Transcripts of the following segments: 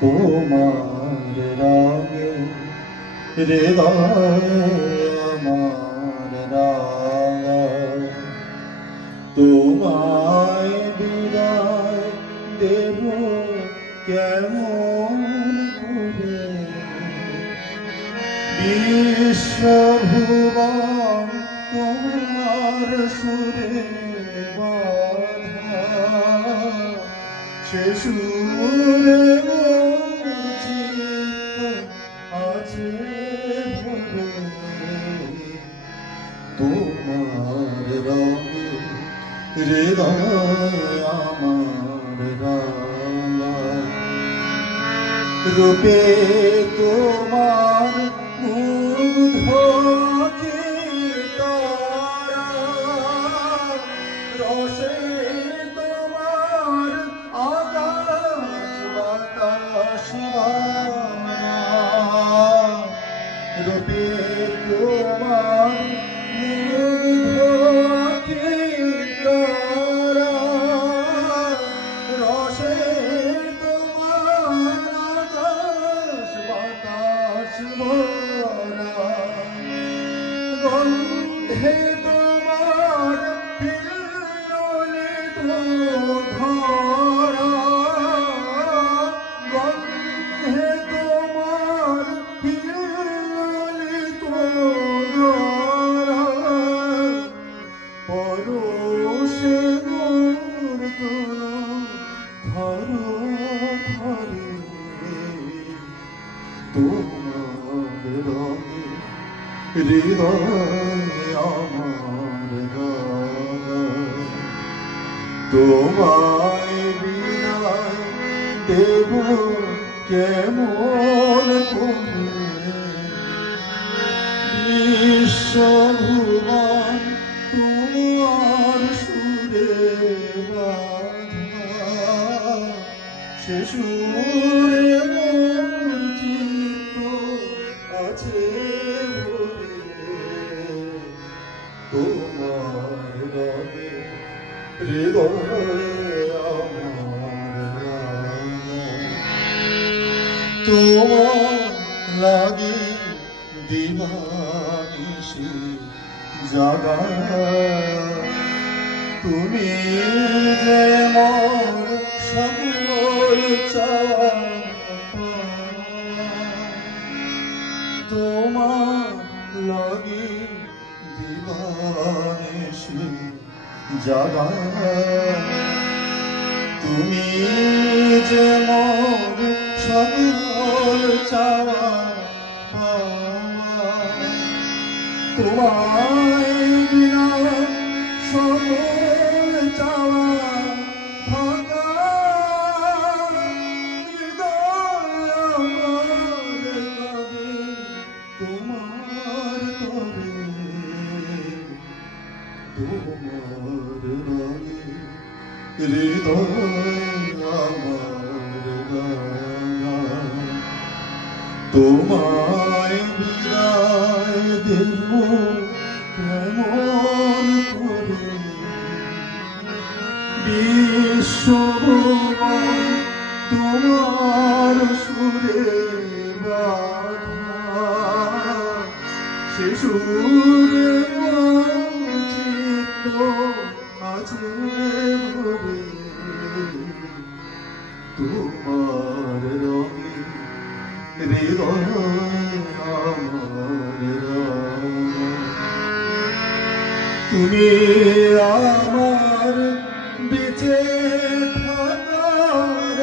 তোমার রাগে হৃদয়ে আমার রাগ, তোমায় বিদায় দেব কেমন করে, বিশ্বভুবন তোমার সুরে বাঁধা, সে সুরে আছে ভরে, তোমার রঙে হৃদয় আমার রাগ, রূপে তোমার মুগ্ধ আঁখি তারা, রসে তোমার আকাশ বাতাস ভরা, রূপে তোমার মুগ্ধ আঁখি তারা, রসে তোমার আকাশ বাতাস ভরা, গন্ধে তোমার হিল্লোলিত ধরা, গন্ধে তোমার হিল্লোলিত ধরা, পরশে মোর কোনো ঘর ঘরে, তোমার রঙে হৃদয় আমার রাগ, তোমায় বিদায় দেব কেমন করে, বিশ্বভুবন তোমার সুরে বাঁধা, সে সুরে মোর চিত্ত আছে ভরে, তোমার রঙে হৃদয় আমার রাগ, তোমার লাগি দিবানিশি জাগা, তুমি যে মোর সকল চাওয়া, তোমার লাগি দিবানিশি জাগা, তুমি যে মোর সকল চাওয়া পাওয়া, তোমায় বিনা সকল চাওয়া ফাঁকা, হৃদয় আমার কাঁদে তোমার তরে, তোমার রঙে হৃদয় আমার রাগ, তোমায় বিদায় দেব কেমন করে, বিশ্বভুবন তোমার সুরে বাঁধা, সে সুরে চিত্ত আছে ভরে, তোমার রঙে হৃদয় আমার রাগ, তুমি আমার বেঁচে থাকার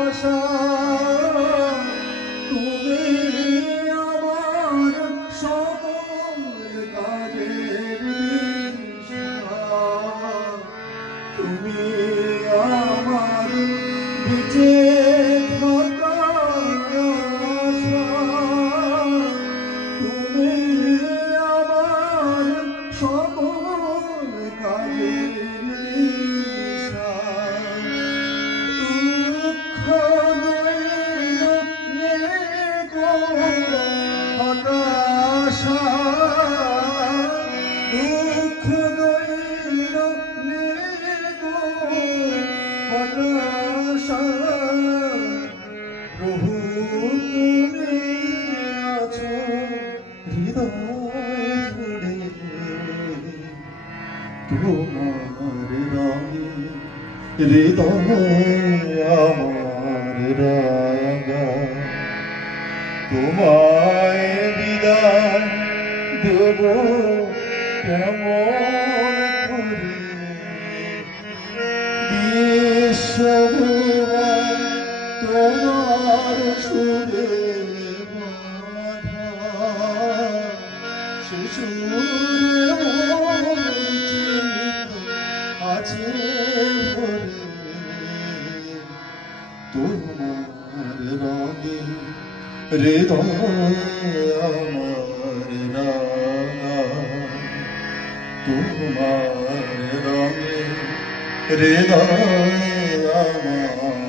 আশা, তুমি আমার সকল কাজের দিশা, তুমি আমার বেঁচে থাকার আশা, তুমি আমার সকল কাজের দিশা, দুঃখ দৈন্য নেগো হতাশা, দুঃখ দৈন্য নেগো হতাশা, হৃদয় আমার রাঙা তোমায় বিদায় দেব কেমন করে বিশ্বভুবন তোমার সুরে বাঁধা সে সুরে আছে ভরে তোমার রঙে হৃদয় আমার রাঙা তোমার রঙে হৃদয় আমার